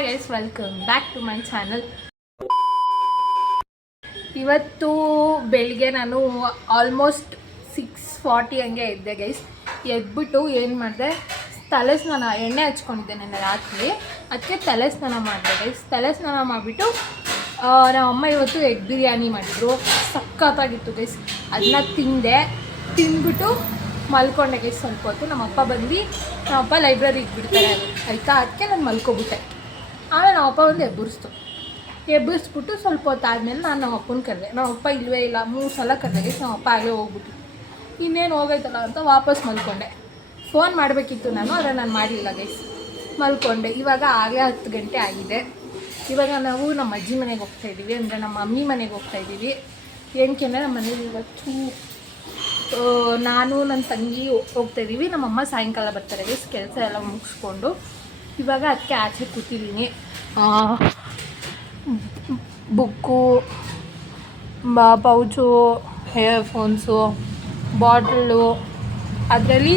Hi guys, welcome back to my channel. ಇವತ್ತು ಬೆಳಿಗ್ಗೆ ನಾನು ಆಲ್ಮೋಸ್ಟ್ 6:40 ಹಂಗೆ ಎದ್ದೆ ಗೈಸ್. ಎದ್ಬಿಟ್ಟು ಏನು ಮಾಡಿದೆ, ತಲೆ ಸ್ನಾನ, ಎಣ್ಣೆ ಹಚ್ಕೊಂಡಿದ್ದೆ ನೆನ್ನೆ ರಾತ್ರಿ, ಅದಕ್ಕೆ ತಲೆ ಸ್ನಾನ ಮಾಡಿದೆ ಗೈಸ್. ತಲೆ ಸ್ನಾನ ಮಾಡಿಬಿಟ್ಟು ನಮ್ಮಮ್ಮ ಇವತ್ತು ಎಗ್ ಬಿರಿಯಾನಿ ಮಾಡಿದ್ರು, ಸಖತ್ತಾಗಿತ್ತು ಗೈಸ್. ಅದನ್ನ ತಿಂದ್ಬಿಟ್ಟು ಮಲ್ಕೊಂಡೆ ಗೈಸ್. ಸ್ವಲ್ಪ ಹೊತ್ತು ನಮ್ಮಪ್ಪ ಬಂದು, ನಮ್ಮಪ್ಪ ಲೈಬ್ರರಿಗೆ ಬಿಡ್ತಾರೆ ಆಯಿತಾ, ಅದಕ್ಕೆ ನಾನು ಮಲ್ಕೊಬಿಟ್ಟೆ. ಆಮೇಲೆ ನಮ್ಮಪ್ಪ ಬಂದು ಎಬ್ಬರಿಸ್ಬಿಟ್ಟು ಸ್ವಲ್ಪ ಹೊತ್ತು ಆದಮೇಲೆ ನಾನು ನಮ್ಮಪ್ಪನ ಕರೆದೆ. ನಮ್ಮಪ್ಪ ಇಲ್ಲವೇ ಇಲ್ಲ, 3 ಸಲ ಕರೆದೆ ಗೈಸ್. ನಮ್ಮಪ್ಪ ಆಗಲೇ ಹೋಗ್ಬಿಟ್ಟು ಇನ್ನೇನು ಹೋಗೈತಲ್ಲ ಅಂತ ವಾಪಸ್ ಮಲ್ಕೊಂಡೆ. ಫೋನ್ ಮಾಡಬೇಕಿತ್ತು ನಾನು, ಆದರೆ ನಾನು ಮಾಡಲಿಲ್ಲ ಗೈಸ್, ಮಲ್ಕೊಂಡೆ. ಇವಾಗ ಆಗಲೇ 10 ಗಂಟೆ ಆಗಿದೆ. ಇವಾಗ ನಾವು ನಮ್ಮ ಅಜ್ಜಿ ಮನೆಗೆ ಹೋಗ್ತಾಯಿದ್ದೀವಿ, ಅಂದರೆ ನಮ್ಮ ಮಮ್ಮಿ ಮನೆಗೆ ಹೋಗ್ತಾಯಿದ್ದೀವಿ. ಏನಕ್ಕೆ ಅಂದರೆ ನಮ್ಮ ಮನೇಲಿ ಇವತ್ತು ನಾನು ನನ್ನ ತಂಗಿ ಹೋಗ್ತಾಯಿದ್ದೀವಿ. ನಮ್ಮಮ್ಮ ಸಾಯಂಕಾಲ ಬರ್ತಾರೆ ಗೈಸ್, ಕೆಲಸ ಎಲ್ಲ ಮುಗಿಸ್ಕೊಂಡು. ಇವಾಗ ಅದಕ್ಕೆ ಆಚೆ ಕೂತಿದ್ದೀನಿ. ಬುಕ್ಕು, ಪೌಚು, ಹೇರ್ಫೋನ್ಸು, ಬಾಟಲು, ಅದರಲ್ಲಿ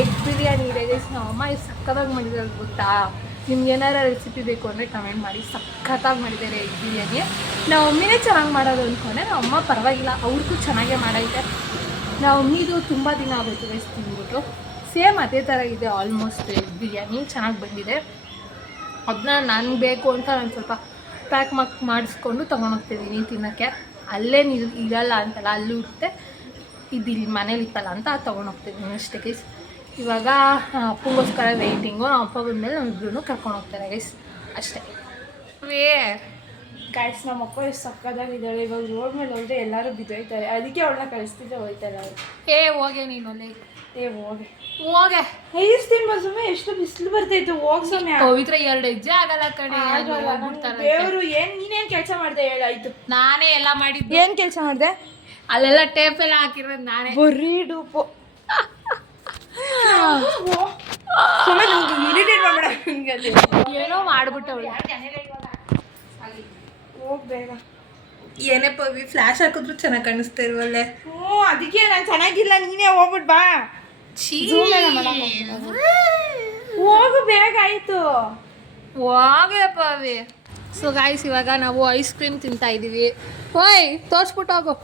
ಎಗ್ ಬಿರಿಯಾನಿ ಇದೆ ಗೈಸ್. ನಮ್ಮಮ್ಮ ಎಷ್ಟು ಸಕ್ಕತ್ತಾಗಿ ಮಾಡಿದ್ದಾರೆ ಗೊತ್ತಾ. ನಿಮ್ಗೆ ಏನಾರು ರೆಸಿಪಿ ಬೇಕು ಅಂದರೆ ಕಮೆಂಟ್ ಮಾಡಿ. ಸಖತ್ತಾಗಿ ಮಾಡಿದ್ದಾರೆ ಎಗ್ ಬಿರಿಯಾನಿ. ನಮ್ಮ ಮಮ್ಮಿನೇ ಚೆನ್ನಾಗಿ ಮಾಡೋದು ಅಂದ್ಕೊಂಡೆ, ನಮ್ಮ ಅಮ್ಮ ಪರವಾಗಿಲ್ಲ, ಅವ್ರಿಗೂ ಚೆನ್ನಾಗೇ ಮಾಡೈತೆ. ನಮ್ಮ ಮಮ್ಮಿದು ತುಂಬ ದಿನ ಆಗೋಯ್ತು ಗೈಸ್ ತಿಂದ್ಬಿಟ್ಟು. ಸೇಮ್ ಅದೇ ಥರ ಇದೆ ಆಲ್ಮೋಸ್ಟ್ ಎಗ್ ಬಿರಿಯಾನಿ, ಚೆನ್ನಾಗಿ ಬಂದಿದೆ. ಅದನ್ನ ನನಗೆ ಬೇಕು ಅಂತ ನಾನು ಸ್ವಲ್ಪ ಪ್ಯಾಕ್ ಮಾಡಿಸ್ಕೊಂಡು ತೊಗೊಂಡೋಗ್ತಿದ್ದೀನಿ ತಿನ್ನೋಕ್ಕೆ. ಅಲ್ಲೇ ಇರಲ್ಲ ಅಂತಲ್ಲ, ಅಲ್ಲೂ ಇರುತ್ತೆ, ಇದು ಇಲ್ಲಿ ಮನೇಲಿ ಇತ್ತಲ್ಲ ಅಂತ ತೊಗೊಂಡೋಗ್ತಿದ್ದೀನಿ ಅಷ್ಟೇ ಗೈಸ್. ಇವಾಗ ಅಪ್ಪಂಗೋಸ್ಕರ ವೆಯ್ಟಿಂಗು. ನಮ್ಮ ಅಪ್ಪ ಬಂದಮೇಲೆ ನಮ್ಮಿಬ್ರು ಕರ್ಕೊಂಡು ಹೋಗ್ತಾರೆ ಗೈಸ್, ಅಷ್ಟೇ. ಗೈಸ್, ನಮ್ಮ ಅಪ್ಪ ಎಷ್ಟು ಸಕ್ಕದಾಗಿದ್ದಾಳೆ. ಇವಾಗ ರೋಡ್ ಮೇಲೆ ಹೋದರೆ ಎಲ್ಲರೂ ಬಿದ್ದೋಯ್ತಾರೆ, ಅದಕ್ಕೆ ಅವಳನ್ನ ಕಳಿಸ್ತಿದ್ದೆ, ಹೋಯ್ತಾರೆ ಅವರು. ಹೋಗೆ ನೀನು ಒಲೆ, ಹೋಗೆ ಐಸ್ತೀನಿ ಬಸಮ್ಮ. ಎಷ್ಟು ಬಿಸಿಲು ಬರ್ತೈತೆ, ಹೋಗ್ ಸೊಮ್ಮೆ. ಪವಿತ್ರ 2 ಹೆಜ್ಜೆ ಆಗಲ್ಲ ಕಣೆ, ದೇವರು. ನೀನೇನು ಕೆಲಸ ಮಾಡಿದೆ ಹೇಳಾಯ್ತು. ನಾನೇ ಎಲ್ಲ ಮಾಡಿದ್ದೆ. ಏನು ಕೆಲಸ ಮಾಡಿದೆ? ಅಲ್ಲೆಲ್ಲ ಟೇಪ್ ಎಲ್ಲ ಹಾಕಿರೋದು ನಾನೇ, ಬರೀ ಡೂಪು. ಏನೋ ಮಾಡ್ಬಿಟ್ಟವಳು. ಹೋಗ್ಬೇಡ. ಏನೇ ಪವಿ, ಫ್ಲಾಶ್ ಹಾಕಿದ್ರು ಚೆನ್ನಾಗಿ ಕಾಣಿಸ್ತಾ ಇರುವಲ್ಲೇ. ಅದಕ್ಕೆ ನಾನು ಚೆನ್ನಾಗಿಲ್ಲ, ನೀನೇ ಹೋಗ್ಬಿಟ್ಟು ಬಾ. ಹೋಗು ಬೇಗ, ಆಯಿತು ಹೋಗೆ ಪವಿ. ಸೊ ಗಾಯ್ಸ್, ಇವಾಗ ನಾವು ಐಸ್ ಕ್ರೀಮ್ ತಿಂತಾ ಇದ್ದೀವಿ. ಓಯ್ ತೋರಿಸ್ಬಿಟ್ಟು ಹೋಗು.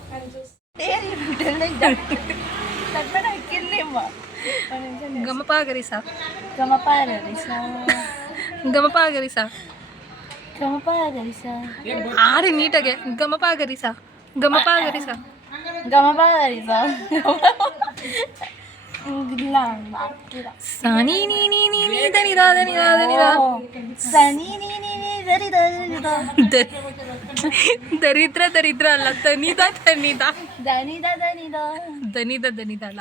ಗಮಪ ಗರಿಸ, ಗಮಪ ಗರಿಸ, ಗಮಪ ಗರಿಸ, ಗಮಪ ಗರಿಸ. ಆಡಿ ನೀಟಾಗೆ ಗಮಪ ಗರಿಸ, ಗಮಪ ಗರಿಸ, ಗಮಪ ಗರಿಸ. ಸನಿ ನೀ ನೀ ನೀ ನೀ ದನಿದ ದನಿದ ದನಿದ, ಸನಿ ನೀ ನೀ ನೀ ದರಿದ ದನಿದ. ದರಿದ್ರ ದರಿದ್ರ ಅಲ್ಲ, ದನಿದ ದನಿದ, ದನಿದ ದನಿದ, ದನಿದ ದನಿದ ಅಲ್ಲ,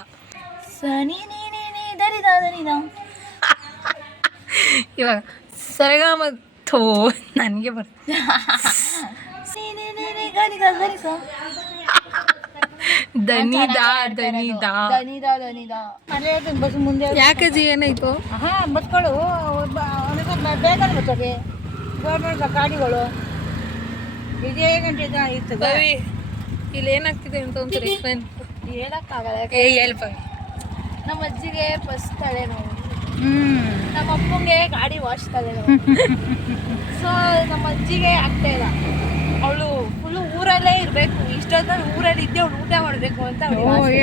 ಸನಿ ನೀ ನೀ ನೀ ದರಿದ ದನಿದ. ಇವಾಗ ಸರಿಗಮ ಥೋ ನನಗೆ ಬರ್ತದೆ. ದನಿದ ದನಿದ ದನಿದ ದನಿದ. ಮುಂದೆ ಯಾಕೆ ಜಿ ಏನಾಯ್ತು? ಬಸ್ಗಳು ಬೇಗ ಬರ್ತವೆ, ಗೌರ್ಮೆಂಟ್ ಗಾಡಿಗಳು. ಇದೇ ಗಂಟೆ ಇರ್ತದೆ. ಇಲ್ಲಿ ಏನಾಗ್ತಿದೆ ಅಂತ ಒಂಥರ ಎಕ್ಸ್ಪ್ಲೈನ್ ಹೇಳಕ್ಕಾಗಲ್ಲ. ಹೇಳ್ಪ. ನಮ್ಮ ಅಜ್ಜಿಗೆ ಬಸ್ ತಲೆನೋವು, ನಮ್ಮ ಅಪ್ಪಂಗೆ ಗಾಡಿ ವಾಶ್ ತಲೆನೋವು. ಸೊ ನಮ್ಮ ಅಜ್ಜಿಗೆ ಆಗ್ತಾ ಇಲ್ಲ, ಅವಳು ಫುಲ್ಲು ಊರಲ್ಲೇ ಇರಬೇಕು. ಇಷ್ಟೊತ್ತಲ್ಲಿ ಊರಲ್ಲಿ ಇದ್ದೆ ಅವಳು ಊಟ ಮಾಡಬೇಕು ಅಂತ.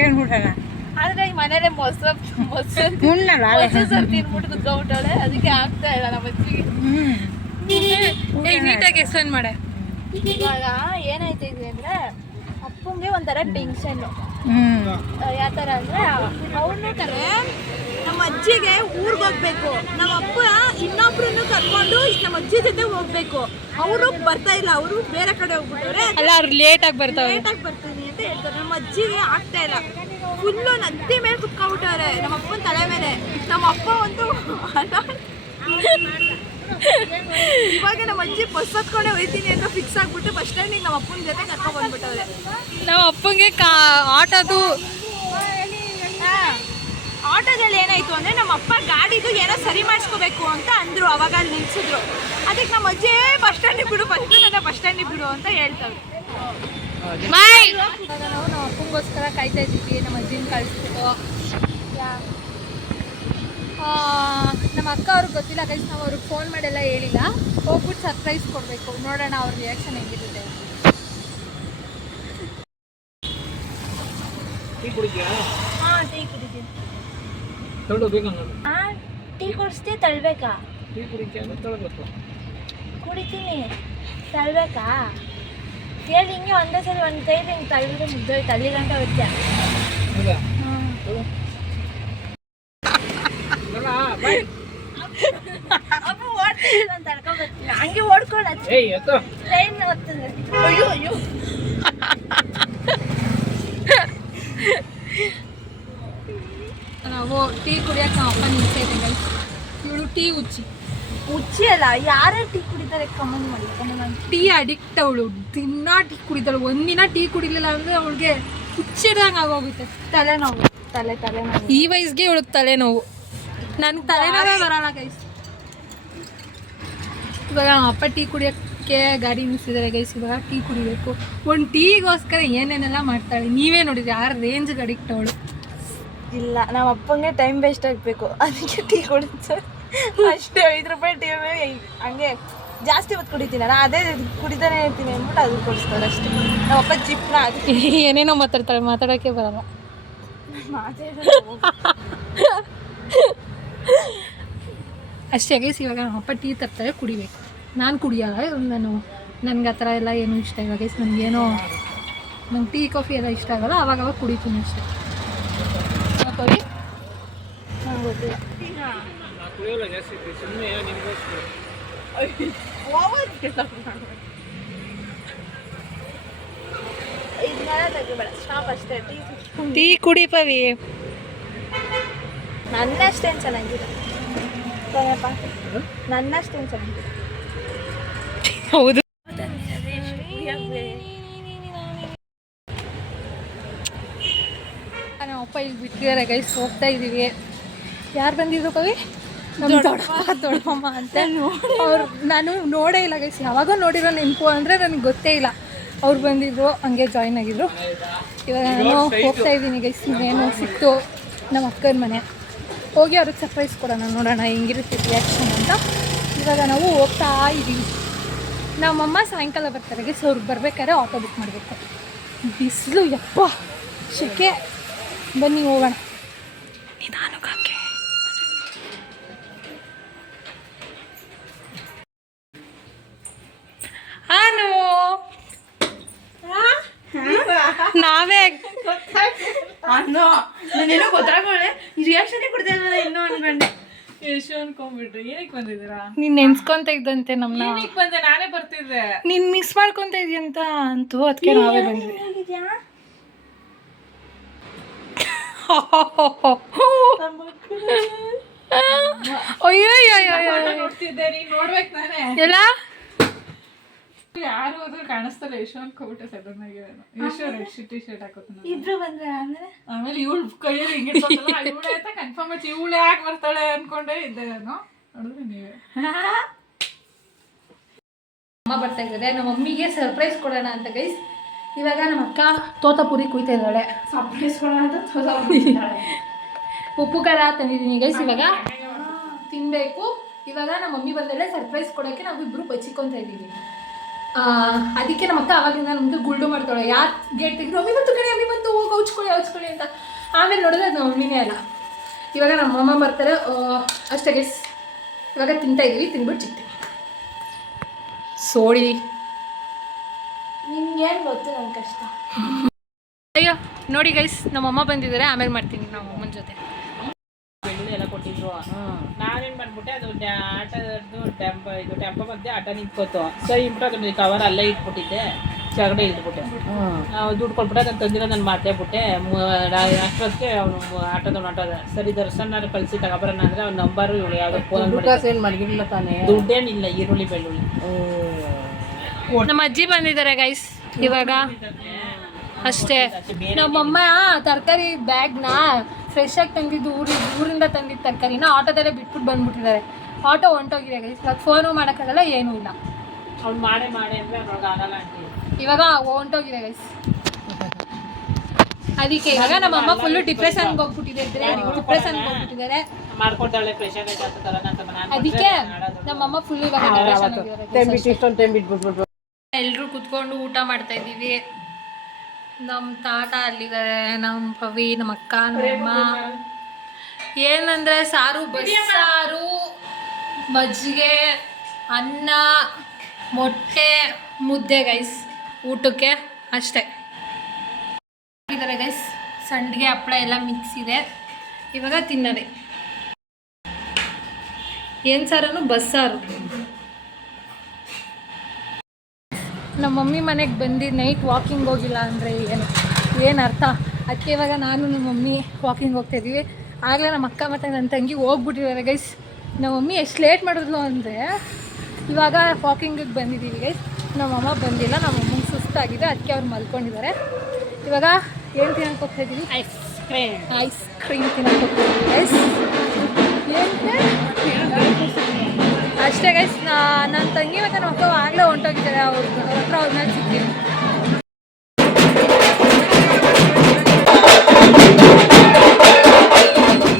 ಏನು ಊಟ? ಆದರೆ ಈ ಮನೇಲೆ ಮೊಸರು ತಿನ್ಬಿಟ್ಟು ಕುತ್ಕೊಂಡ್ಬಿಟ್ಟವಳೆ, ಅದಕ್ಕೆ ಆಗ್ತಾ ಇಲ್ಲ ನಮ್ಮ ಅಜ್ಜಿಗೆ. ನೀಟಾಗಿ ಎಕ್ಸ್ಪ್ಲೇನ್ ಮಾಡೆ. ಇವಾಗ ಏನಾಯ್ತಿದ್ವಿ ಅಂದರೆ, ಅಪ್ಪಂಗೆ ಒಂಥರ ಟೆನ್ಷನ್ನು. ಯಾವ ಥರ ಅಂದರೆ, ಅವನು ಕರೆ ನಮ್ಮ ಅಜ್ಜಿಗೆ ಊರಿಗೆ ಹೋಗ್ಬೇಕು, ನಮ್ಮ ಅಪ್ಪ ಇನ್ನೊಬ್ರನ್ನು ಕರ್ಕೊಂಡು ನಮ್ಮ ಅಜ್ಜಿ ಜೊತೆ ಹೋಗ್ಬೇಕು. ಅವರು ಬರ್ತಾ ಇಲ್ಲ, ಅವರು ಬೇರೆ ಕಡೆ ಹೋಗ್ಬಿಟ್ಟವ್ರೆ. ಅಲ್ಲ, ಅವ್ರು ಲೇಟಾಗಿ ಬರ್ತೀನಿ ಅಂತ ಹೇಳ್ತಾರೆ. ನಮ್ಮ ಅಜ್ಜಿಗೆ ಆಗ್ತಾ ಇಲ್ಲ, ಫುಲ್ಲು ನತ್ತಿ ಮೇಲೆ ಕುತ್ಕೊಂಡ್ಬಿಟ್ಟವ್ರೆ ನಮ್ಮ ಅಪ್ಪನ ತಲೆ ಮೇಲೆ. ನಮ್ಮ ಅಪ್ಪ ಒಂದು ಇವಾಗ ನಮ್ಮ ಅಜ್ಜಿ ಬಸ್ ಹತ್ಕೊಂಡೆ ಹೋಯ್ತೀನಿ ಅಂತ ಫಿಕ್ಸ್ ಆಗ್ಬಿಟ್ಟು ಬಸ್ ಸ್ಟ್ಯಾಂಡಿಗೆ ನಮ್ಮ ಅಪ್ಪನ ಜೊತೆ ಕರ್ಕೊಂಡು ಬಂದ್ಬಿಟ್ಟವ್ರೆ. ನಮ್ಮ ಅಪ್ಪಂಗೆ ಆಟೋದಲ್ಲಿ ಏನಾಯ್ತು ಅಂದರೆ, ನಮ್ಮ ಅಪ್ಪ ಗಾಡಿದು ಏನೋ ಸರಿ ಮಾಡಿಸ್ಕೋಬೇಕು ಅಂತ ಅಂದರು. ಅವಾಗ ಅಲ್ಲಿ ನಿಲ್ಸಿದ್ರು. ಅದಕ್ಕೆ ನಮ್ಮ ಅಜ್ಜಿ ಬಸ್ ಸ್ಟ್ಯಾಂಡಿಗೆ ಬಿಡು, ಬಸ್ ಸ್ಟ್ಯಾಂಡಿಗೆ ಬಿಡು ಅಂತ ಹೇಳ್ತವ್ರು. ನಾವು ನಮ್ಮ ಅಪ್ಪಂಗೋಸ್ಕರ ಕಾಯ್ತಾ ಇದ್ದೀವಿ, ನಮ್ಮ ಅಜ್ಜಿನ ಕಳಿಸ್ಬಿಟ್ಟು. ನಮ್ಮ ಅಕ್ಕ ಅವ್ರಿಗೆ ಗೊತ್ತಿಲ್ಲ ಗೈಸ್, ನಾವು ಅವ್ರಿಗೆ ಫೋನ್ ಮಾಡೆಲ್ಲ ಹೇಳಿಲ್ಲ. ಹೋಗ್ಬಿಟ್ಟು ಸರ್ಪ್ರೈಸ್ ಕೊಡಬೇಕು, ನೋಡೋಣ ಅವ್ರ ರಿಯಾಕ್ಷನ್ ಹೆಂಗಿರುತ್ತೆ. ಹಾಂ ಟೀ ಕುಡಿತೀನಿ. ಟೀ ಕುಡಿಸ್ತಿ ತಳ್ಬೇಕಾ? ಕುಡಿತೀನಿ, ತಳ್ಬೇಕಾ? ಹೇಳಿ ಹಿಂಗೆ ಒಂದೇ ಸಲ ಒಂದು ಕೈಲಿ ಹಿಂಗೆ ತಳ್ಳಿದ್ರೆ ಮುದ್ದೋಯ್ತು, ಅಲ್ಲಿ ಗಂಟ ಹೋಗ್ತೀಯ. ಅಪ್ಪ ಓಡ್ತೀನಿ ನಾನು ತಡ್ಕೊಬರ್ತೀನಿ, ಹಂಗೆ ಓಡ್ಕೊಂಡು ಟ್ರೈನ್ ಓದ್ತದೆ. ಅಯ್ಯೋ ಅಯ್ಯೋ ನಾವು ಟೀ ಕುಡಿಯೋಕೆ ನಮ್ಮ ಅಪ್ಪ ನಿಲ್ಸೈತೆ ಗೈಸ್. ಇವಳು ಟೀ ಹುಚ್ಚಿ ಅಲ್ಲ, ಯಾರ್ಯಾರು ಟೀ ಕುಡಿತಾರೆ ಕಮೆಂಟ್ ಮಾಡಿ. ನಾನು ಟೀ ಅಡಿಕ್ಟ್ ಅವಳು, ದಿನ ಟೀ ಕುಡಿತಾಳು. ಒಂದಿನ ಟೀ ಕುಡಿಲಿಲ್ಲ ಅಂದರೆ ಅವಳಿಗೆ ಹುಚ್ಚಿಡ್ದಂಗೆ ಆಗೋಗುತ್ತೆ. ತಲೆನೋವು. ತಲೆನೋವು ಈ ವಯಸ್ಸಿಗೆ ಇವಳಿಗೆ ತಲೆನೋವು. ನನಗೆ ತಲೆನೋವೇ ಬರೋಲ್ಲ ಗೈಸ್. ಇವಾಗ ನಮ್ಮ ಅಪ್ಪ ಟೀ ಕುಡಿಯೋಕ್ಕೆ ಗಾಡಿ ನಿಲ್ಸಿದ್ದಾರೆ ಗೈಸ್. ಇವಾಗ ಟೀ ಕುಡಿಬೇಕು. ಒಂದು ಟೀಗೋಸ್ಕರ ಏನೇನೆಲ್ಲ ಮಾಡ್ತಾಳೆ ನೀವೇ ನೋಡಿದ್ರಿ, ಯಾರು ರೇಂಜ್ಗೆ ಅಡಿಕ್ಟ್ ಅವಳು. ಇಲ್ಲ, ನಮ್ಮ ಅಪ್ಪಂಗೆ ಟೈಮ್ ವೇಸ್ಟ್ ಆಗಬೇಕು, ಅದಕ್ಕೆ ಟೀ ಕುಡಿತಾರೆ ಅಷ್ಟೇ. 5 ರೂಪಾಯಿ ಟೀ ಹಂಗೆ ಜಾಸ್ತಿ ಹೊತ್ತು ಕುಡಿತೀನಲ್ಲ, ಅದೇ ಕುಡಿತಾನೆ ಇರ್ತೀನಿ ಅಂದ್ಬಿಟ್ಟು ಅದು ಕೊಡಿಸ್ತಾರೆ ಅಷ್ಟೇ. ನಮ್ಮ ಅಪ್ಪ ಜಿಪ್ನ ಅದಕ್ಕೆ ಏನೇನೋ ಮಾತಾಡ್ತಾಳೆ, ಮಾತಾಡೋಕ್ಕೆ ಬರಲ್ಲ. ಅಷ್ಟೇ ಗೈಸ್. ಇವಾಗ ನಮ್ಮ ಅಪ್ಪ ಟೀ ತರ್ತಾರೆ, ಕುಡಿಬೇಕು. ನಾನು ಕುಡಿಯೋಲ್ಲ, ನನಗೆ ಆ ಥರ ಎಲ್ಲ ಏನೂ ಇಷ್ಟ ಇಲ್ಲ ಗೈಸ್. ನನಗೇನೋ ನಂಗೆ ಟೀ ಕಾಫಿ ಎಲ್ಲ ಇಷ್ಟ ಆಗಲ್ಲ, ಅವಾಗ ಕುಡಿತೀನಿ ಅಷ್ಟೇ. ಹಾಕೋರಿ ನಂಗೆ ಗೊತ್ತಿಲ್ಲ. ಟೀ ಕುಡಿ ಪವಿ. ನನ್ನಷ್ಟೇನು ಚೆನ್ನಾಗಿಲ್ಲ ನನ್ನಷ್ಟೇನು ಚೆನ್ನಾಗಿಲ್ಲ. ಹೌದು. ನಮ್ಮ ಅಪ್ಪ ಇಲ್ಲಿ ಬಿಟ್ಟಿದ್ದಾರೆ ಗೈಸ್, ಹೋಗ್ತಾ ಇದ್ದೀವಿ. ಯಾರು ಬಂದಿದ್ರು ಕವಿ? ನಮ್ಮ ದೊಡ್ಡಮ್ಮ ಅಂತ. ಅವ್ರು ನಾನು ನೋಡೇ ಇಲ್ಲ ಗೈಸ್, ಯಾವಾಗ ನೋಡಿರೋ ನೆನಪು ಅಂದರೆ ನನಗೆ ಗೊತ್ತೇ ಇಲ್ಲ. ಅವ್ರು ಬಂದಿದ್ರು, ಹಂಗೆ ಜಾಯ್ನ್ ಆಗಿದ್ರು. ಇವಾಗ ನಾನು ಹೋಗ್ತಾ ಇದ್ದೀನಿ ಗೈಸ್. ಇನ್ನೇನು ಸಿಕ್ತು ನಮ್ಮ ಅಕ್ಕನ ಮನೆ, ಹೋಗಿ ಅವ್ರಿಗೆ ಸರ್ಪ್ರೈಸ್ ಕೊಡೋಣ, ನೋಡೋಣ ಹೆಂಗಿರುತ್ತೆ ರಿಯಾಕ್ಷನ್ ಅಂತ. ಇವಾಗ ನಾವು ಹೋಗ್ತಾ ಇದ್ದೀವಿ. ನಮ್ಮಮ್ಮ ಸಾಯಂಕಾಲ ಬರ್ತಾರೆ ಗೈಸ್. ಅವ್ರಿಗೆ ಬರ್ಬೇಕಾದ್ರೆ ಆಟೋ ಬುಕ್ ಮಾಡಬೇಕು. ಬಿಸಿಲು ಯಪ್ಪ, ಶೆಕೆ. ಬನ್ನಿ ಹೋಗೋಣ. ನಿಧಾನಕ್ಕೆ. ಹಾನು ನಾವೇ ನಾನೇನೋ ಗೊತ್ತಾಗೋಳೆ, ರಿಯಾಕ್ಷನ್ ಕೊಡ್ತೇನೆ ಇನ್ನೂ ಅನ್ಕೊಂಡೆ. ಎಷ್ಟು ಅನ್ಕೊಂಡ್ಬಿಟ್ರಿ? ಏನಕ್ಕೆ ಬಂದಿದ್ದೀರಾ? ನೀನ್ ನೆನ್ಸ್ಕೊಂತ ಇದ್ದಂತೆ ನಮ್ಮನ್ನ. ಏನಕ್ಕೆ ಬಂದೆ? ನಾನೇ ಬರ್ತಿದ್ದೆ. ನೀನ್ ಮಿಸ್ ಮಾಡ್ಕೊಂತ ಇದೀಯಂತ ಅಂತೂ ಅದಕ್ಕೆ ನಾವೇ ಬಂದ್ವಿ. ಅಯ್ಯೋ ನೋಡ್ತಿದ್ದೆ, ನೀನ್ ನೋಡ್ಬೇಕು ತಾನೆ. ಎಲ್ಲ ಯಾರು ಹೋದ್ರು ಕಾಣಿಸ್ತಲ್ಲ. ಎಷ್ಟು ಅನ್ಕೋಬಿಟ್ಟೆ ಸಡನ್ ಆಗಿ. ಎಷ್ಟು ರೆಡ್ ಟಿ ಶರ್ಟ್ ಹಾಕೋತಾನೆ. ಇಬ್ರು ಬಂದ್ರೆ ಆಮೇಲೆ ಇವಳು ಕೈಯಲ್ಲಿ ಹಿಂಗೆ ಇವಳೆ ಅಂತ ಕನ್ಫರ್ಮ್ ಆಯ್ತು. ಇವಳು ಯಾಕೆ ಬರ್ತಾಳೆ ಅನ್ಕೊಂಡೇ ಇದ್ದೆ ನಾನು. ನೋಡಿದ್ರೆ ನೀವೇ. ಅಮ್ಮ ಬರ್ತಾ ಇದ್ದಾರೆ, ನಮ್ಮ ಮಮ್ಮಿಗೆ ಸರ್ಪ್ರೈಸ್ ಕೊಡೋಣ ಅಂತ ಗೈಸ್. ಇವಾಗ ನಮ್ಮ ಅಕ್ಕ ತೋತಾಪುರಿ ಕುಯ್ತಾ ಇದ್ದಾಳೆ. ಸರ್ಪ್ರೈಸ್ ಕೊಡೋಣ ಅಂತ ತೋತಾಪುರಿ ಉಪ್ಪು ಖಾರ ತಂದಿದ್ದೀನಿ ಗೈಸ್. ಇವಾಗ ತಿನ್ನಬೇಕು. ಇವಾಗ ನಮ್ಮ ಮಮ್ಮಿ ಬಂದಲ್ಲೇ ಸರ್ಪ್ರೈಸ್ ಕೊಡೋಕ್ಕೆ ನಾವಿಬ್ಬರು ಬಚ್ಚಿಕೊತ ಇದ್ದೀವಿ. ಅದಕ್ಕೆ ನಮ್ಮ ಅಕ್ಕ ಆವಾಗಿಂದ ನಮಗೆ ಗುಲ್ಡು ಮಾಡ್ತಾಳೆ. ಯಾರು ಗೇಟ್ ತೆಗೆದು ಅಮ್ಮಿ ಬಂತು ಕಡೆ, ಅಮ್ಮಿ ಬಂತು, ಹೋಗಿ ಹೌಚ್ಕೊಳ್ಳಿ ಅಂತ. ಆಮೇಲೆ ನೋಡಿದ್ರೆ ಅದು ಮಮ್ಮಿನೇ ಅಲ್ಲ. ಇವಾಗ ನಮ್ಮ ಅಮ್ಮ ಬರ್ತಾರೆ ಅಷ್ಟೇ ಗೈಸ್. ಇವಾಗ ತಿಂತಾಯಿದ್ದೀವಿ, ತಿಂದ್ಬಿಟ್ಟು ಚಿಕ್ತೀವಿ. ಸೋಳಿ ನಿಮ್ಗೇನು ಗೊತ್ತು ನನ್ನ ಕಷ್ಟ. ಅಯ್ಯೋ ನೋಡಿ ಗೈಸ್, ನಮ್ಮಮ್ಮ ಬಂದಿದ್ದಾರೆ. ಆಮೇಲೆ ಮಾಡ್ತೀನಿ ನಮ್ಮ ಅಮ್ಮನ ಜೊತೆ. ಬೆಳ್ಳುಳ್ಳಿ ಎಲ್ಲ ಕೊಟ್ಟಿದ್ರು. ನಾನೇನು ಮಾಡ್ಬಿಟ್ಟೆ, ಅದು ಆಟೋದು ಟೆಂಪೋ ಮಧ್ಯೆ ಆಟ ನಿಂತ್ಕೋತು. ಸೊ ಇಂಬಿಟ್ಟು ಅದನ್ನ ಕವರ್ ಅಲ್ಲೇ ಇಟ್ಬಿಟ್ಟಿದ್ದೆ, ಕೆಳಗಡೆ ಇಟ್ಬಿಟ್ಟೆ. ದುಡ್ಡು ಕೊಟ್ಬಿಟ್ಟೆ, ಅದನ್ನು ತಂದಿರೋ ನಾನು ಮಾತಾಡ್ಬಿಟ್ಟೆ. ಅಷ್ಟೊತ್ತಿಗೆ ಅವನು ಆಟೋದ ಸರಿ ದರ್ಶನ ಕಳಿಸಿ ತಗೊಬರೋಣ ಅಂದರೆ ಅವ್ನ ನಂಬರು ಇವಳು ಯಾವುದೋ ಫೋನ್ ಮಾಡಿರಲಿಲ್ಲ ತಾನೆ. ದುಡ್ಡೇನಿಲ್ಲ, ಈರುಳ್ಳಿ ಬೆಳ್ಳುಳ್ಳಿ. ನಮ್ಮ ಅಜ್ಜಿ ಬಂದಿದ್ದಾರೆ ಗೈಸ್ ಇವಾಗ ಅಷ್ಟೇ. ನಮ್ಮಮ್ಮ ತರಕಾರಿ ಬ್ಯಾಗ್ನ ಫ್ರೆಶ್ ಆಗಿ ತಂದಿದ್ದು ಊರಿಂದ ತಂದಿದ್ದು ತರಕಾರಿನ ಆಟೋದಲ್ಲೇ ಬಿಟ್ಬಿಟ್ಟು ಬಂದ್ಬಿಟ್ಟಿದ್ದಾರೆ. ಆಟೋ ಹೊಂಟೋಗಿದೆ ಗೈಸ್. ಇವಾಗ ಫೋನು ಮಾಡೋಕ್ಕಾಗಲ್ಲ, ಏನೂ ಇಲ್ಲ. ಅವ್ನು ಮಾಡೇ ಅಂದರೆ ಅವ್ನಿಗೆ ಆಗಲ್ಲ ಆಂಟಿ. ಇವಾಗ ಹೊಂಟೋಗಿದೆ ಗೈಸ್. ಅದಕ್ಕೆ ಇವಾಗ ನಮ್ಮಮ್ಮ ಫುಲ್ಲು ಡಿಪ್ರೆಷನ್ಗೆ ಹೋಗ್ಬಿಟ್ಟಿದ್ದಾರೆ. ಮಾಡ್ಕೊಡ್ತಾಳೆ ಪ್ರೆಷರ್ ಆಯ್ತು ಅಂತ ತರೋಣ ಅಂತ ನಾನು ಅದಕ್ಕೆ ನಮ್ಮಮ್ಮ ಫುಲ್ ಎಲ್ಲರೂ ಕುತ್ಕೊಂಡು ಊಟ ಮಾಡ್ತಾ ಇದ್ದೀವಿ. ನಮ್ಮ ತಾತ ಅಲ್ಲಿದ್ದಾರೆ, ನಮ್ಮ ಪವಿ, ನಮ್ಮ ಅಕ್ಕ, ನಮ್ಮಮ್ಮ. ಏನಂದರೆ ಸಾರು, ಬಸ್ಸಾರು, ಮಜ್ಜಿಗೆ, ಅನ್ನ, ಮೊಟ್ಟೆ, ಮುದ್ದೆ ಗೈಸ್ ಊಟಕ್ಕೆ ಅಷ್ಟೇ ಇದ್ದಾರೆ ಗೈಸ್. ಸಂಡಿಗೆ ಹಪ್ಪಳ ಎಲ್ಲ ಮಿಕ್ಸ್ ಇದೆ, ಇವಾಗ ತಿನ್ನೋದೆ. ಏನು ಸಾರನು? ಬಸ್ಸಾರು. ನಮ್ಮ ಮಮ್ಮಿ ಮನೆಗೆ ಬಂದು ನೈಟ್ ವಾಕಿಂಗ್ ಹೋಗಿಲ್ಲ ಅಂದರೆ ಏನು ಅರ್ಥ? ಅದಕ್ಕೆ ಇವಾಗ ನಾನು ನಮ್ಮ ಮಮ್ಮಿ ವಾಕಿಂಗ್ ಹೋಗ್ತಾಯಿದ್ದೀವಿ. ಆಗಲೇ ನಮ್ಮ ಅಕ್ಕ ಮತ್ತು ನನ್ನ ತಂಗಿ ಹೋಗ್ಬಿಟ್ಟಿದ್ದಾರೆ ಗೈಸ್. ನಮ್ಮ ಮಮ್ಮಿ ಎಷ್ಟು ಲೇಟ್ ಮಾಡಿದ್ಲು ಅಂದರೆ ಇವಾಗ ವಾಕಿಂಗಿಗೆ ಬಂದಿದ್ದೀವಿ ಗೈಸ್. ನಮ್ಮಮ್ಮ ಬಂದಿಲ್ಲ, ನಮ್ಮ ಅಮ್ಮಂಗೆ ಸುಸ್ತಾಗಿದೆ, ಅದಕ್ಕೆ ಅವ್ರು ಮಲ್ಕೊಂಡಿದ್ದಾರೆ. ಇವಾಗ ಏನು ತಿನ್ನಕ್ಕೆ ಹೋಗ್ತಾಯಿದ್ದೀವಿ? ಐಸ್ ಕ್ರೀಮ್ ತಿನ್ನಕ್ಕೆ ಹೋಗ್ತಾಯಿದ್ದೀವಿ ಗೈಸ್. ಅಷ್ಟೇ ಗೈಸ್. ನನ್ನ ತಂಗಿ ಮತ್ತು ನಮ್ಮ ಅಕ್ಕ ಆಗಲೇ ಹೊಂಟೋಗಿದ್ದಾರೆ, ಅವ್ರ ಹತ್ರ ಅವ್ರನ್ನ ಸಿಗ್ತೀನಿ.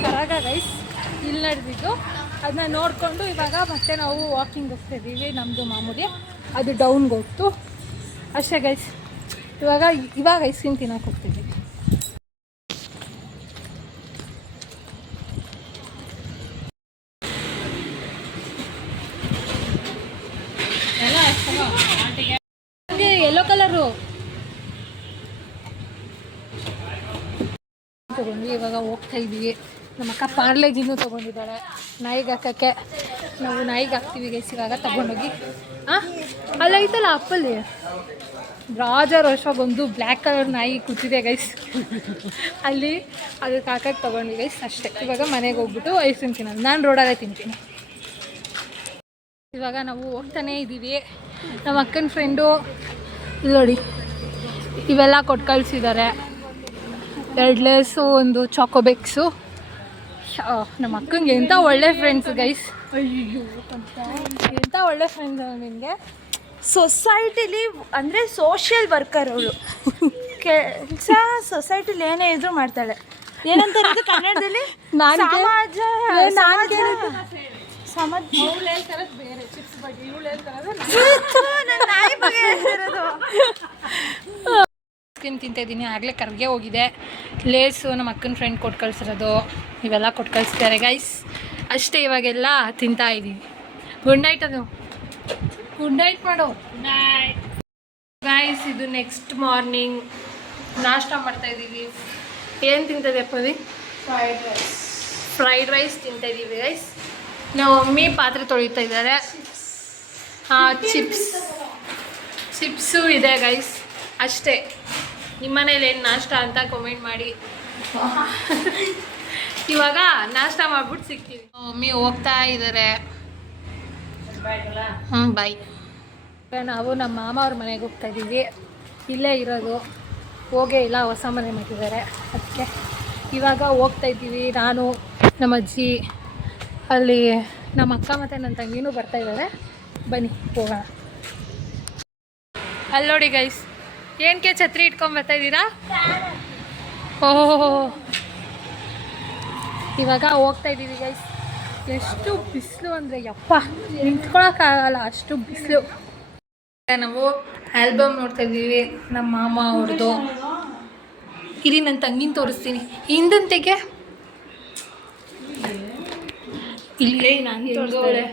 ಕರಗ ಗೈಸ್ ಇಲ್ಲಿ ನಡೆದಿದ್ದು, ಅದನ್ನ ನೋಡಿಕೊಂಡು ಇವಾಗ ಮತ್ತೆ ನಾವು ವಾಕಿಂಗ್ ಹೋಗ್ತಾಯಿದ್ದೀವಿ. ನಮ್ಮದು ಮಾಮೂಲಿ ಅದು ಡೌನ್ಗೆ ಹೋಗ್ತು ಅಷ್ಟೇ ಗೈಸ್. ಇವಾಗ ಐಸ್ ಕ್ರೀಮ್ ತಿನ್ನಕ್ಕೆ ಹೋಗ್ತಿದ್ದೀವಿ. ಯೆಲ್ಲೋ ಕಲರು ತೊಗೊಂಡ್ವಿ. ಇವಾಗ ಹೋಗ್ತಾ ಇದ್ದೀವಿ. ನಮ್ಮ ಅಕ್ಕ ಪಾರ್ಲೇಜಿನೂ ತೊಗೊಂಡಿದ್ದಾಳೆ ನಾಯಿಗೆ ಹಾಕೋಕ್ಕೆ. ನಾವು ನಾಯಿಗೆ ಹಾಕ್ತೀವಿ ಗೈಸ್ ಇವಾಗ ತೊಗೊಂಡೋಗಿ. ಅಲ್ಲ ಐತಲ್ಲ ಅಪ್ಪಲ್ಲಿ ರಾಜರೋಷವಾಗೊಂದು ಬ್ಲ್ಯಾಕ್ ಕಲರ್ ನಾಯಿ ಕೂತಿದೆ ಗೈಸ್, ಅಲ್ಲಿ ಅದಕ್ಕೆ ಹಾಕಕ್ಕೆ ತೊಗೊಂಡ್ವಿ ಗೈಸ್ ಅಷ್ಟೇ. ಇವಾಗ ಮನೆಗೆ ಹೋಗ್ಬಿಟ್ಟು ಐಸ್ ಕ್ರೀಮ್ ತಿನ್ನೋದು. ನಾನು ರೋಡಲ್ಲೇ ತಿಂತೀನಿ. ಇವಾಗ ನಾವು ಹೋಗ್ತಾನೇ ಇದ್ದೀವಿ. ನಮ್ಮ ಅಕ್ಕನ ಫ್ರೆಂಡು ನೋಡಿ ಇವೆಲ್ಲ ಕೊಟ್ಟು ಕಳಿಸಿದ್ದಾರೆ. 2 ಲೇಸು, ಒಂದು ಚಾಕೋಬೇಕ್ಸು. ನಮ್ಮ ಅಕ್ಕಂಗೆ ಎಂಥ ಒಳ್ಳೆ ಫ್ರೆಂಡ್ಸ್ ಗೈಸ್. ಅಯ್ಯೋ ಎಂಥ ಒಳ್ಳೆ ಫ್ರೆಂಡ್ಸ್ ನಿನಗೆ. ಸೊಸೈಟಿಲಿ ಅಂದರೆ ಸೋಷಿಯಲ್ ವರ್ಕರ್ ಅವಳು. ಕೆಲಸ ಸೊಸೈಟಿಲಿ ಏನೇ ಇದ್ರೂ ಮಾಡ್ತಾಳೆ. ಏನಂತ ಕನ್ನಡದಲ್ಲಿ ಸ್ಕಿನ್ ತಿಂತಾಯಿದ್ದೀನಿ. ಆಗಲೇ ಕರ್ಗೆ ಹೋಗಿದೆ. ಲೇಸು ನಮ್ಮ ಅಕ್ಕನ ಫ್ರೆಂಡ್ ಕೊಟ್ಟು ಕಳ್ಸಿರೋದು, ಇವೆಲ್ಲ ಕೊಟ್ಟು ಕಳಿಸ್ತಾರೆ ಗೈಸ್ ಅಷ್ಟೇ. ಇವಾಗೆಲ್ಲ ತಿಂತಾ ಇದ್ದೀವಿ. Good night. ಅದು ಗುಡ್ ನೈಟ್ ಮಾಡು ಗೈಸ್. ಇದು ನೆಕ್ಸ್ಟ್ ಮಾರ್ನಿಂಗ್ ನಾಷ್ಟ ಮಾಡ್ತಾಯಿದ್ದೀವಿ. ಏನು ತಿಂತದೆ ಪವಿ? ಫ್ರೈಡ್ ರೈಸ್ ತಿಂತಾಯಿದ್ದೀವಿ ಗೈಸ್. ನಮ್ಮ ಮಮ್ಮಿ ಪಾತ್ರೆ ತೊಳಿತಾ ಇದ್ದಾರೆ. ಚಿಪ್ಸು ಇದೆ ಗೈಸ್ ಅಷ್ಟೇ. ನಿಮ್ಮ ಮನೇಲಿ ಏನು ನಾಷ್ಟ ಅಂತ ಕಮೆಂಟ್ ಮಾಡಿ. ಇವಾಗ ನಾಷ್ಟ ಮಾಡ್ಬಿಟ್ಟು ಸಿಗ್ತೀವಿ. ಮಮ್ಮಿ ಹೋಗ್ತಾ ಇದ್ದಾರೆ. ಬಾಯ್. ನಾವು ನಮ್ಮ ಮಾಮ ಅವ್ರ ಮನೆಗೆ ಹೋಗ್ತಾ ಇದ್ದೀವಿ. ಇಲ್ಲೇ ಇರೋದು, ಹೋಗೇ ಇಲ್ಲ, ಹೊಸ ಮನೆ ಮಾಡಿದ್ದಾರೆ. ಅದಕ್ಕೆ ಇವಾಗ ಹೋಗ್ತಾ ಇದ್ದೀವಿ. ನಾನು, ನಮ್ಮ ಅಜ್ಜಿ, ಅಲ್ಲಿ ನಮ್ಮ ಅಕ್ಕ ಮತ್ತು ನನ್ನ ತಂಗಿನೂ ಬರ್ತಾ ಇದ್ದಾರೆ. ಬನ್ನಿ ಹೋಗೋಣ. ಅಲ್ಲಿ ನೋಡಿ ಗೈಸ್, ಏನಕ್ಕೆ ಛತ್ರಿ ಇಟ್ಕೊಂಬರ್ತಾ ಇದ್ದೀರಾ? ಓಹೋ, ಇವಾಗ ಹೋಗ್ತಾ ಇದ್ದೀವಿ ಗೈಸ್. ಎಷ್ಟು ಬಿಸಿಲು ಅಂದರೆ ಯಪ್ಪ ನಿಂತ್ಕೊಳಕ್ಕಾಗಲ್ಲ, ಅಷ್ಟು ಬಿಸಿಲು. ನಾವು ಆಲ್ಬಮ್ ನೋಡ್ತಾ ಇದ್ದೀವಿ ನಮ್ಮ ಮಾಮ ಅವ್ರದ್ದು. ಇಲ್ಲಿ ನನ್ನ ತಂಗಿನ ತೋರಿಸ್ತೀನಿ. ಹಿಂದಂತೆಗೆ ಇಲ್ಲಿ ನಾನು ಹೆಂಗವಳೆ.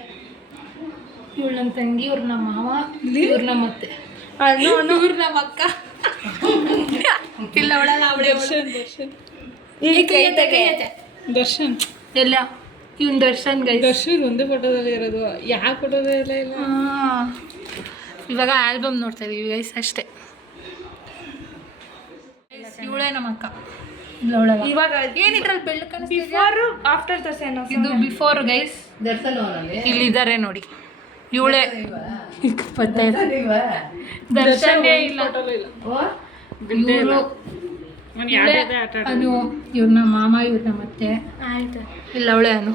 ಇವಳು ನನ್ನ ತಂಗಿ, ಇವ್ರು ನಮ್ಮ ಮಾವ, ಇವ್ರು ನಮ್ಮ ಅತ್ತೆ, ಇವ್ರು ನಮ್ಮ ಅಕ್ಕ. ಇಲ್ಲ ಅವಳಲ್ಲ, ಅವಳೇ ದರ್ಶನ್. ಎಲ್ಲ ಇವನ್ ದರ್ಶನ್ ಗೈಸ್. ದರ್ಶನ್ ಒಂದೇ ಫೋಟೋದಲ್ಲಿ ಇರೋದು, ಯಾವ ಫೋಟೋದಲ್ಲ ಇಲ್ಲ. ಇವಾಗ ಆಲ್ಬಮ್ ನೋಡ್ತಾ ಇದೀವಿ ಗೈಸ್ ಅಷ್ಟೇ. ಇವಳೇ ನಮ್ಮ ಅಕ್ಕ. ಇವಾಗ ಏನಿದ್ರಲ್ಲಿ ಬೆಳ್ಳು ಕಾಣಿಸ್ತಿದೆ? After the scene. ಇದು ಬಿಫೋರ್ ಗೈಸ್. ಇಲ್ಲಿದ್ದಾರೆ ನೋಡಿ, ಇವಳೇ. ದರ್ಶನ್ನೇ ಇಲ್ಲ. ಅನು ಇವ್ರ ನಮ್ಮ ಮಾಮ, ಇವ್ರ ನಮ್ಮ ಅತ್ತೆ. ಆಯ್ತು, ಇಲ್ಲ ಅವಳೇ ಅನು.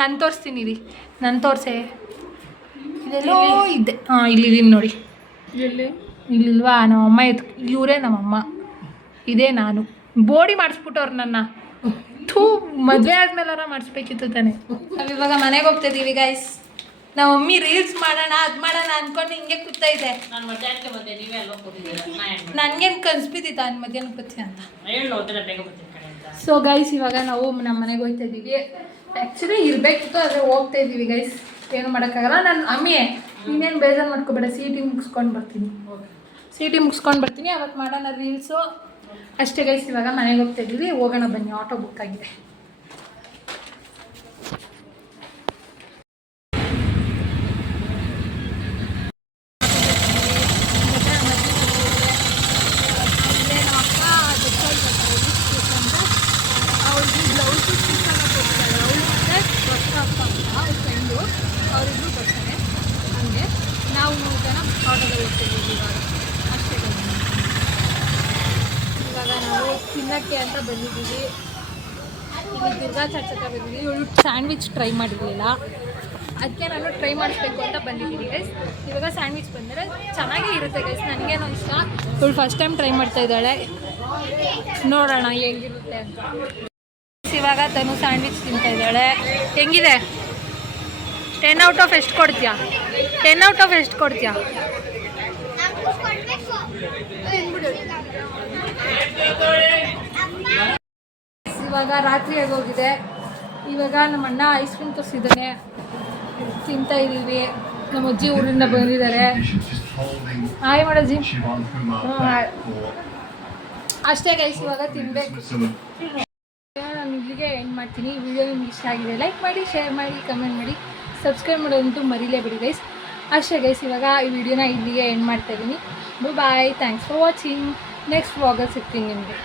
ನಾನು ತೋರಿಸ್ತೀನಿ ರೀ, ನಾನು ತೋರಿಸೆ. ಇದೆಲ್ಲೋ ಇದ್ದೆ. ಇಲ್ಲಿದ್ದೀನಿ ನೋಡಿ. ಇಲ್ಲಿಲ್ವಾ? ನಮ್ಮಮ್ಮ ಇವರೇ ನಮ್ಮಮ್ಮ, ಇದೇ ನಾನು. ಬೋಡಿ ಮಾಡಿಸ್ಬಿಟ್ಟವ್ರು ನನ್ನ. ಥೂ ಮದುವೆ ಆದ್ಮೇಲಾರ ಮಾಡಿಸ್ಬೇಕಿತ್ತು ತಾನೆ. ನಾವಿವಾಗ ಮನೆಗೆ ಹೋಗ್ತಾ ಇದೀವಿ ಗೈಸ್. ನಾವು ಮಮ್ಮಿ ರೀಲ್ಸ್ ಮಾಡೋಣ ಅದು ಮಾಡೋಣ ಅನ್ಕೊಂಡು ಹಿಂಗೆ ಕೂತಾ ಇದೆ. ನಾನು ಮಧ್ಯಾಹ್ನಕ್ಕೆ ಬಂದೆ, ನೀವೇ ಅಲ್ವಾ ಕೂತಿದ್ದೀರಾ? ನನಗೇನು ಕನ್ಸ್ಬಿದ್ದಿತ್ತು ನಾನು ಮಧ್ಯಾಹ್ನಕ್ಕೆ ಬರ್ತೀನಿ ಅಂತ. ಹೇಳು ಹೋದ್ರೆ ಬೇಗ ಬರ್ತೀನಿ ಕಣೆ ಅಂತ. ಸೊ ಗೈಸ್ ಇವಾಗ ನಾವು ನಮ್ಮ ಮನೆಗೆ ಹೋಗ್ತಾ ಇದ್ದೀವಿ. ಆ್ಯಕ್ಚುಲಿ ಇರಬೇಕಿತ್ತು ಆದರೆ ಹೋಗ್ತಾ ಇದ್ದೀವಿ ಗೈಸ್. ಏನು ಮಾಡೋಕ್ಕಾಗಲ್ಲ. ನಾನು ಅಮ್ಮಿ ನೀನೇನು ಬೇಜಾರು ಮಾಡ್ಕೊಬೇಡ, ಸಿ ಟಿ ಮುಗಿಸ್ಕೊಂಡು ಬರ್ತೀನಿ. ಅವತ್ತು ಮಾಡೋಣ ರೀಲ್ಸು ಅಷ್ಟೇ ಗೈಸ್. ಇವಾಗ ಮನೆಗೆ ಹೋಗ್ತಾ ಇದ್ದೀವಿ. ಹೋಗೋಣ ಬನ್ನಿ, ಆಟೋ ಬುಕ್ ಆಗಿದೆ. ಅವ್ರಿಗೆ ಬ್ಲೌಸು ಕೊಡ್ತಾರೆ. ಅವಳು ಮತ್ತು ಫ್ರೆಂಡು ಅವರಿಬ್ಬರು ಬರ್ತಾರೆ. ಹಂಗೆ ನಾವು 3 ಜನ ಆಟೋದಲ್ಲಿ ಹೋಗ್ತಿದ್ದೀವಿ ಇವಾಗ ಅಷ್ಟೇ. ಇವಾಗ ನಾವು ತಿನ್ನೋಕ್ಕೆ ಅಂತ ಬಂದಿದ್ದೀವಿ. ಇಲ್ಲಿ ದುರ್ಗಾ ಚರ್ಚಕ ಬಂದಿದ್ದೀವಿ. ಇವಳು ಸ್ಯಾಂಡ್ವಿಚ್ ಟ್ರೈ ಮಾಡಿರಲಿಲ್ಲ, ಅದಕ್ಕೆ ನಾನು ಟ್ರೈ ಮಾಡಿಸ್ಬೇಕು ಅಂತ ಬಂದಿದ್ದೀನಿ ಗೈಸ್. ಇವಾಗ ಸ್ಯಾಂಡ್ವಿಚ್ ಬಂದರೆ ಚೆನ್ನಾಗೇ ಇರುತ್ತೆ ಗೈಸ್, ನನಗೇನೋ ಇಷ್ಟ. ಇವಳು ಫಸ್ಟ್ ಟೈಮ್ ಟ್ರೈ ಮಾಡ್ತಾ ಇದ್ದಾಳೆ, ನೋಡೋಣ ಹೆಂಗಿರುತ್ತೆ ಅಂತ. ಇವಾಗ ತನು ಸ್ಯಾಂಡ್ವಿಚ್ ತಿಂತಾ ಇದ್ದಾಳೆ. ಹೆಂಗಿದೆ? 10 ಔಟ್ ಆಫ್ ಎಷ್ಟು ಕೊಡ್ತೀಯಾ? 10 ಔಟ್ ಆಫ್ ಎಷ್ಟು ಕೊಡ್ತೀಯಾ? ಇವಾಗ ರಾತ್ರಿ ಆಗೋಗಿದೆ. ಇವಾಗ ನಮ್ಮ ಅಣ್ಣ ಐಸ್ ಕ್ರೀಮ್ ತರಿಸಿದ್ದಾನೆ, ತಿಂತಾ ಇದ್ದೀವಿ. ನಮ್ಮ ಅಜ್ಜಿ ಊರಿಂದ ಬಂದಿದ್ದಾರೆ. ಹಾಯ್ ಮಾಡಜ್ಜಿ. ಅಷ್ಟೇ ಗೈಸ್, ಇವಾಗ ತಿನ್ಬೇಕು. ನಾನು ಇಲ್ಲಿಗೆ ಎಂಡ್ ಮಾಡ್ತೀನಿ. ಈ ವಿಡಿಯೋ ನಿಮ್ಗೆ ಇಷ್ಟ ಆಗಿದೆ ಲೈಕ್ ಮಾಡಿ, ಶೇರ್ ಮಾಡಿ, ಕಮೆಂಟ್ ಮಾಡಿ, ಸಬ್ಸ್ಕ್ರೈಬ್ ಮಾಡೋದಂತೂ ಮರಿಲೇಬೇಡಿ ಗೈಸ್. ಅಷ್ಟೇ ಗೈಸ್, ಇವಾಗ ಈ ವಿಡಿಯೋನ ಇಲ್ಲಿಗೆ ಎಂಡ್ ಮಾಡ್ತಾ ಇದ್ದೀನಿ. ಬಾಯ್, ಥ್ಯಾಂಕ್ಸ್ ಫಾರ್ ವಾಚಿಂಗ್. ನೆಕ್ಸ್ಟ್ ವ್ಲಾಗಲ್ಲಿ ಸಿಗ್ತೀನಿ ನಿಮಗೆ.